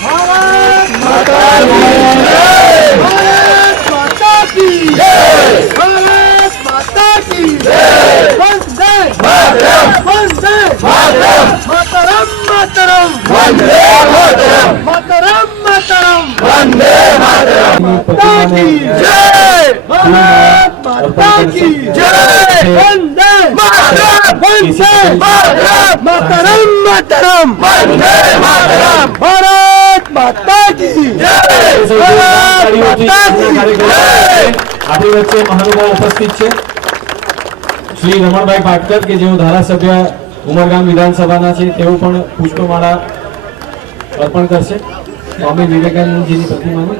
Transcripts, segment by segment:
भारत माता की जय, भारत माता की जय, वंदे मातरम, वंदे मातरम, मातरम मातरम, वंदे मातरम, मातरम मातरम, वंदे मातरम, माता की जय, भारत माता की जय, वंदे मातरम, वंदे मातरम, मातरम मातरम, वंदे मातरम, भारत माता की जय, भारत माता की जय। આપણી વચ્ચે મહાનુભાવ ઉપસ્થિત છે શ્રી રમણભાઈ પાટકર કે જેઓ ધારાસભ્ય ઉમરગામ વિધાનસભાના છે, તેઓ પણ પુષ્પમાળા અર્પણ કરશે સ્વામી વિવેકાનંદજીની પ્રતિમાને।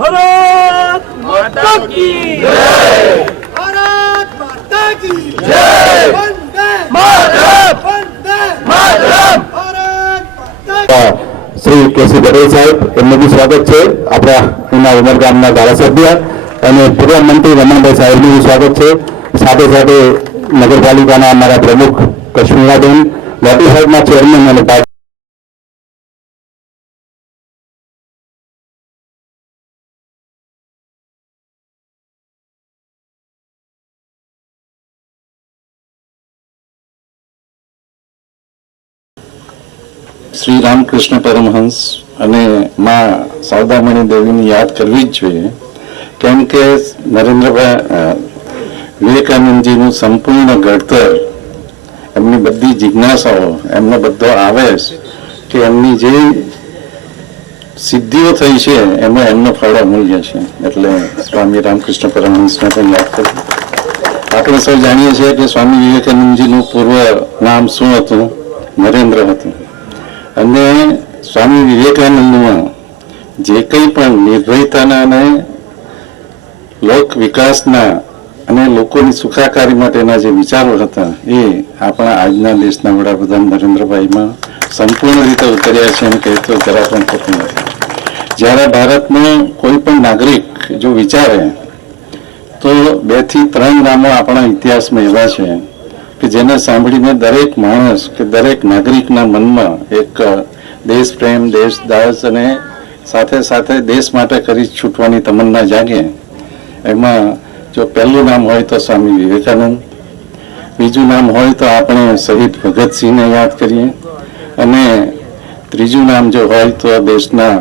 भारत माता की जय, भारत माता की जय, वंदे मातरम, वंदे मातरम, भारत माता की। श्री केसी पटेल साहेब एमने भी स्वागत है। अपना एना उमरगामना धारासभ्य અને પૂર્વ મંત્રી રમણભાઈ સાહેબનું भी स्वागत है। સાથે સાથે નગરપાલિકાના અમારા પ્રમુખ કશ્મીરાબેન, મોટી સાહેબના ચેરમેન અને श्री रामकृष्ण परमहंस અને માં સૌદામણી દેવીની યાદ કરવી જ જોઈએ, કેમ કે નરેન્દ્રભાઈ વિવેકાનંદજીનું સંપૂર્ણ ઘડતર, એમની બધી જિજ્ઞાસાઓ, એમનો બધો આવેશ કે એમની જે સિદ્ધિઓ થઈ છે એમાં એમનો ફાળો અમૂલ્ય છે। એટલે સ્વામી રામકૃષ્ણ પરમહંસને પણ યાદ કરવું। આપણે સૌ જાણીએ છીએ કે સ્વામી વિવેકાનંદજીનું પૂર્વ નામ શું હતું? નરેન્દ્ર હતું। અને સ્વામી વિવેકાનંદમાં જે કંઈ પણ નિર્ભયતાના અને લોક વિકાસના અને લોકોની સુખાકારી માટેના જે વિચારો હતા એ આપણા આજના દેશના વડાપ્રધાન નરેન્દ્રભાઈમાં સંપૂર્ણ રીતે ઉતર્યા છે એમ કહે તો જરા પણ ખોટું નથી। જ્યારે ભારતનો કોઈ પણ નાગરિક જો વિચારે તો 2 થી 3 નામો આપણા ઇતિહાસમાં એવા છે કે જેને સાંભળીને દરેક માણસ કે દરેક નાગરિકના મનમાં એક દેશ પ્રેમ, દેશદાસ અને સાથે સાથે દેશ માટે કરી છૂટવાની તમન્ના જાગે। એમાં જો પહેલું નામ હોય તો સ્વામી વિવેકાનંદ, બીજું નામ હોય તો આપણે શહીદ ભગતસિંહને યાદ કરીએ, અને ત્રીજું નામ જો હોય તો દેશના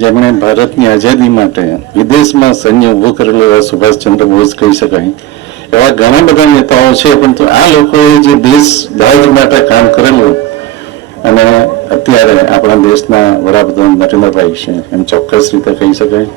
જેમણે ભારતની આઝાદી માટે વિદેશમાં સૈન્ય ઊભું કરેલું એવા સુભાષચંદ્ર બોઝ કહી શકાય। એવા ઘણા બધા નેતાઓ છે, પરંતુ આ લોકોએ જે દેશ દાજ માટે કામ કરેલું અને અત્યારે આપણા દેશના વડાપ્રધાન નરેન્દ્રભાઈ છે એમ ચોક્કસ રીતે કહી શકાય।